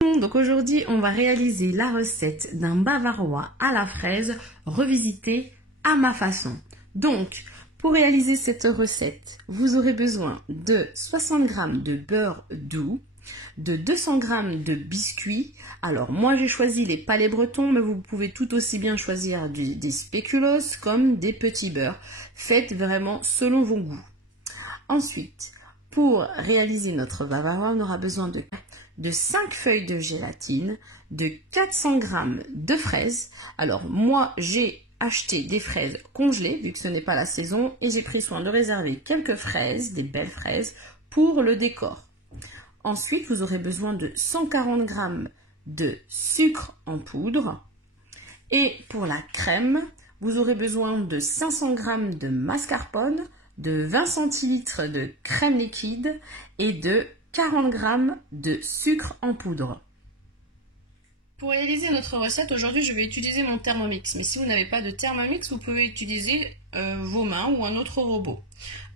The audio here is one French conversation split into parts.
Donc aujourd'hui, on va réaliser la recette d'un bavarois à la fraise revisité à ma façon. Donc, pour réaliser cette recette, vous aurez besoin de 60 g de beurre doux, de 200 g de biscuits. Alors, moi j'ai choisi les palais bretons, mais vous pouvez tout aussi bien choisir des spéculoos comme des petits beurres. Faites vraiment selon vos goûts. Ensuite, pour réaliser notre bavarois, on aura besoin de 5 feuilles de gélatine, de 400 g de fraises. Alors moi j'ai acheté des fraises congelées vu que ce n'est pas la saison et j'ai pris soin de réserver quelques fraises, des belles fraises, pour le décor. Ensuite vous aurez besoin de 140 g de sucre en poudre et pour la crème vous aurez besoin de 500 g de mascarpone, de 20 centilitres de crème liquide et de 40 g de sucre en poudre. Pour réaliser notre recette, aujourd'hui je vais utiliser mon Thermomix. Mais si vous n'avez pas de Thermomix, vous pouvez utiliser vos mains ou un autre robot.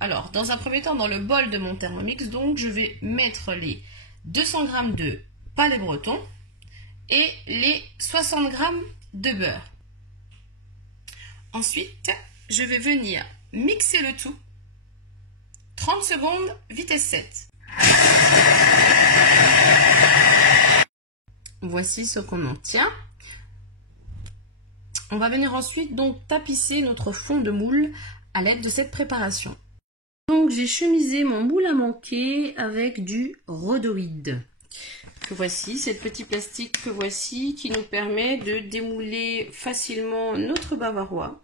Alors, dans un premier temps, dans le bol de mon Thermomix, donc, je vais mettre les 200 g de palais breton et les 60 g de beurre. Ensuite, je vais venir mixer le tout. 30 secondes, vitesse 7. Voici ce qu'on obtient. On va venir ensuite donc tapisser notre fond de moule à l'aide de cette préparation. Donc j'ai chemisé mon moule à manquer avec du rhodoïde. Que voici, c'est le petit plastique que voici qui nous permet de démouler facilement notre bavarois.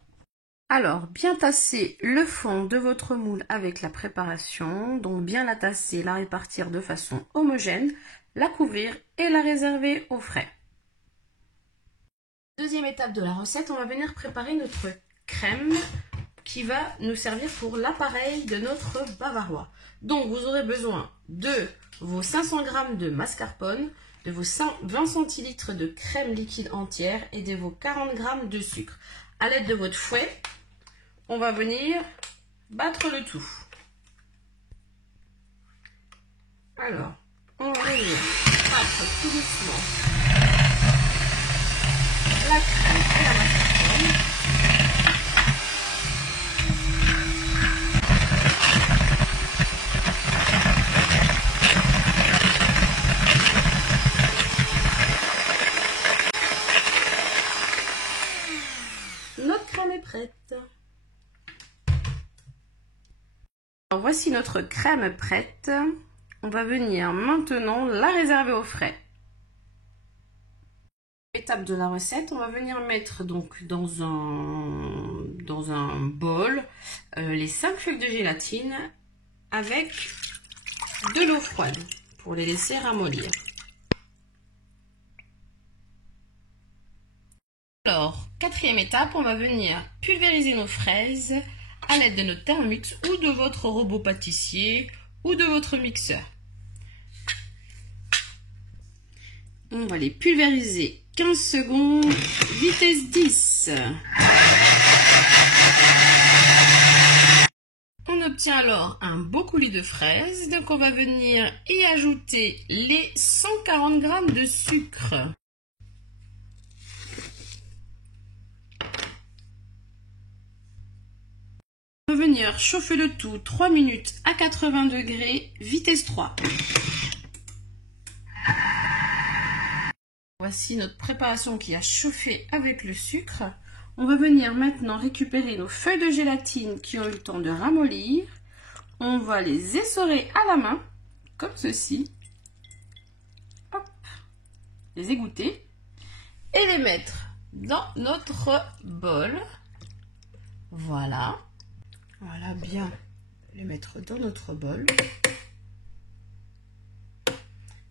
Alors, bien tasser le fond de votre moule avec la préparation, donc bien la tasser, la répartir de façon homogène, la couvrir et la réserver au frais. Deuxième étape de la recette, on va venir préparer notre crème qui va nous servir pour l'appareil de notre bavarois. Donc, vous aurez besoin de vos 500 g de mascarpone, de vos 20 centilitres de crème liquide entière et de vos 40 g de sucre. À l'aide de votre fouet, on va venir battre le tout. Alors, on va venir battre tout doucement la crème et la mascarpone. Notre crème est prête. Alors, voici notre crème prête. On va venir maintenant la réserver au frais. Étape de la recette, on va venir mettre donc dans un bol les 5 feuilles de gélatine avec de l'eau froide pour les laisser ramollir. Alors, quatrième étape, on va venir pulvériser nos fraises à l'aide de notre Thermomix ou de votre robot pâtissier ou de votre mixeur. On va les pulvériser 15 secondes, vitesse 10. On obtient alors un beau coulis de fraises. Donc on va venir y ajouter les 140 g de sucre. On va venir chauffer le tout 3 minutes à 80 degrés, vitesse 3. Voici notre préparation qui a chauffé avec le sucre. On va venir maintenant récupérer nos feuilles de gélatine qui ont eu le temps de ramollir. On va les essorer à la main, comme ceci. Hop, les égoutter et les mettre dans notre bol. Voilà. Voilà, bien les mettre dans notre bol.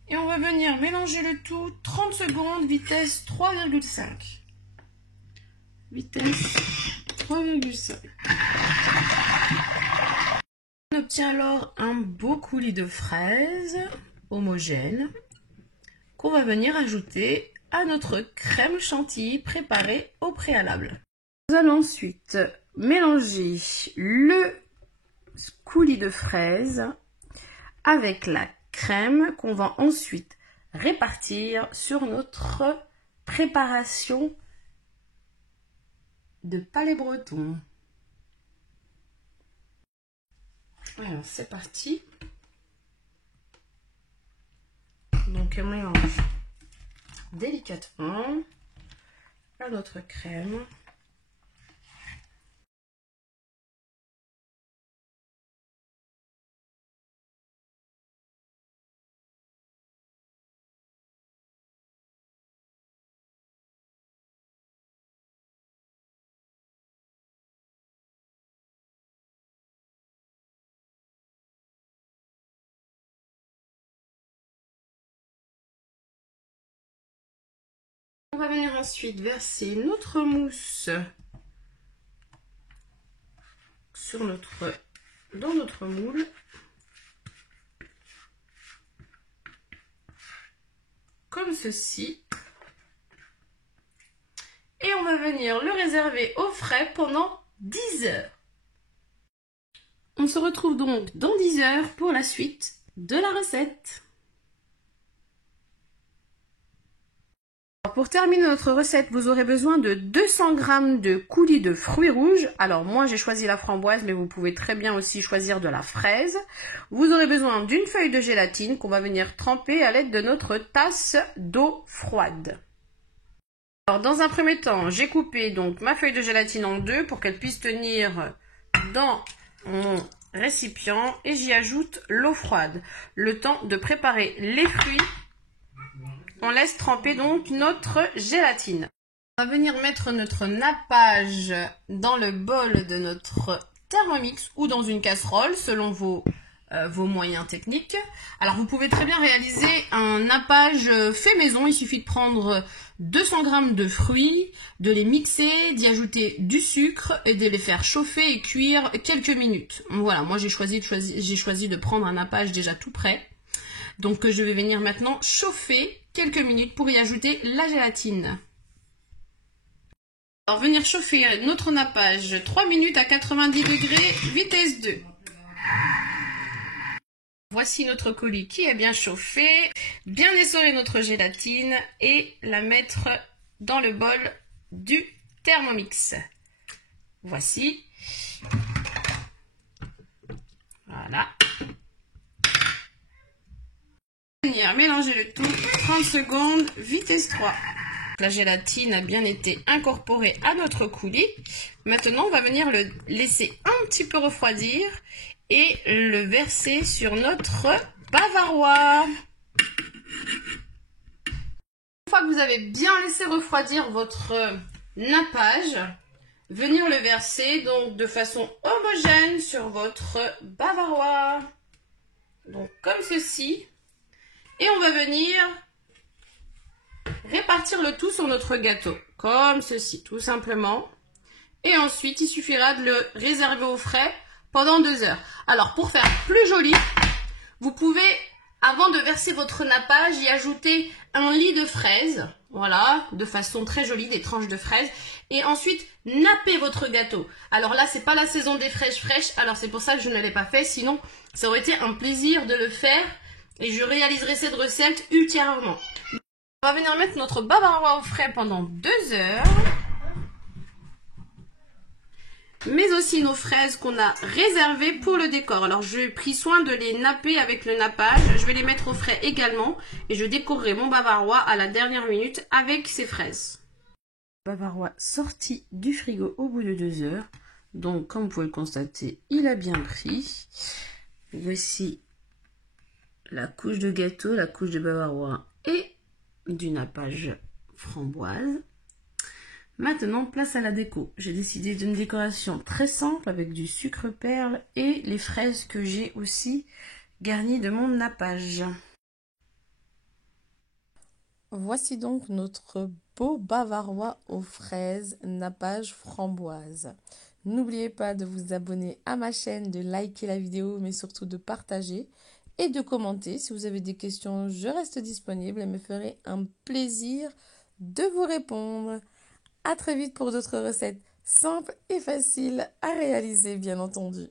Et on va venir mélanger le tout 30 secondes, vitesse 3,5. Vitesse 3,5. On obtient alors un beau coulis de fraises homogène qu'on va venir ajouter à notre crème chantilly préparée au préalable. Nous allons ensuite mélanger le coulis de fraises avec la crème qu'on va ensuite répartir sur notre préparation de palais breton. Alors c'est parti. Donc on mélange délicatement à notre crème. On va venir ensuite verser notre mousse dans notre moule. Comme ceci. Et on va venir le réserver au frais pendant 10 heures. On se retrouve donc dans 10 heures pour la suite de la recette. Pour terminer notre recette, vous aurez besoin de 200 g de coulis de fruits rouges. Alors moi j'ai choisi la framboise, mais vous pouvez très bien aussi choisir de la fraise. Vous aurez besoin d'une feuille de gélatine qu'on va venir tremper à l'aide de notre tasse d'eau froide. Alors dans un premier temps, j'ai coupé donc ma feuille de gélatine en deux pour qu'elle puisse tenir dans mon récipient et j'y ajoute l'eau froide. Le temps de préparer les fruits. On laisse tremper donc notre gélatine. On va venir mettre notre nappage dans le bol de notre Thermomix ou dans une casserole selon vos moyens techniques. Alors vous pouvez très bien réaliser un nappage fait maison. Il suffit de prendre 200 g de fruits, de les mixer, d'y ajouter du sucre et de les faire chauffer et cuire quelques minutes. Voilà, moi j'ai choisi de prendre un nappage déjà tout prêt. Donc je vais venir maintenant chauffer quelques minutes pour y ajouter la gélatine. Alors venir chauffer notre nappage 3 minutes à 90 degrés, vitesse 2. Voici notre colis qui est bien chauffé. Bien essorer notre gélatine et la mettre dans le bol du Thermomix. Voici. Voilà. Venir mélanger le tout 30 secondes, vitesse 3. La gélatine a bien été incorporée à notre coulis. Maintenant, on va venir le laisser un petit peu refroidir et le verser sur notre bavarois. Une fois que vous avez bien laissé refroidir votre nappage, venir le verser donc de façon homogène sur votre bavarois. Donc comme ceci. Et on va venir répartir le tout sur notre gâteau, comme ceci, tout simplement. Et ensuite, il suffira de le réserver au frais pendant 2 heures. Alors, pour faire plus joli, vous pouvez, avant de verser votre nappage, y ajouter un lit de fraises. Voilà, de façon très jolie, des tranches de fraises. Et ensuite, napper votre gâteau. Alors là, c'est pas la saison des fraises fraîches, alors c'est pour ça que je ne l'ai pas fait. Sinon, ça aurait été un plaisir de le faire. Et je réaliserai cette recette ultérieurement. On va venir mettre notre bavarois au frais pendant 2 heures. Mais aussi nos fraises qu'on a réservées pour le décor. Alors j'ai pris soin de les napper avec le nappage. Je vais les mettre au frais également. Et je décorerai mon bavarois à la dernière minute avec ces fraises. Bavarois sorti du frigo au bout de 2 heures. Donc comme vous pouvez le constater, il a bien pris. Voici la couche de gâteau, la couche de bavarois et du nappage framboise. Maintenant, place à la déco. J'ai décidé d'une décoration très simple avec du sucre perle et les fraises que j'ai aussi garnies de mon nappage. Voici donc notre beau bavarois aux fraises nappage framboise. N'oubliez pas de vous abonner à ma chaîne, de liker la vidéo, mais surtout de partager et de commenter. Si vous avez des questions, je reste disponible et me ferai un plaisir de vous répondre. À très vite pour d'autres recettes simples et faciles à réaliser, bien entendu.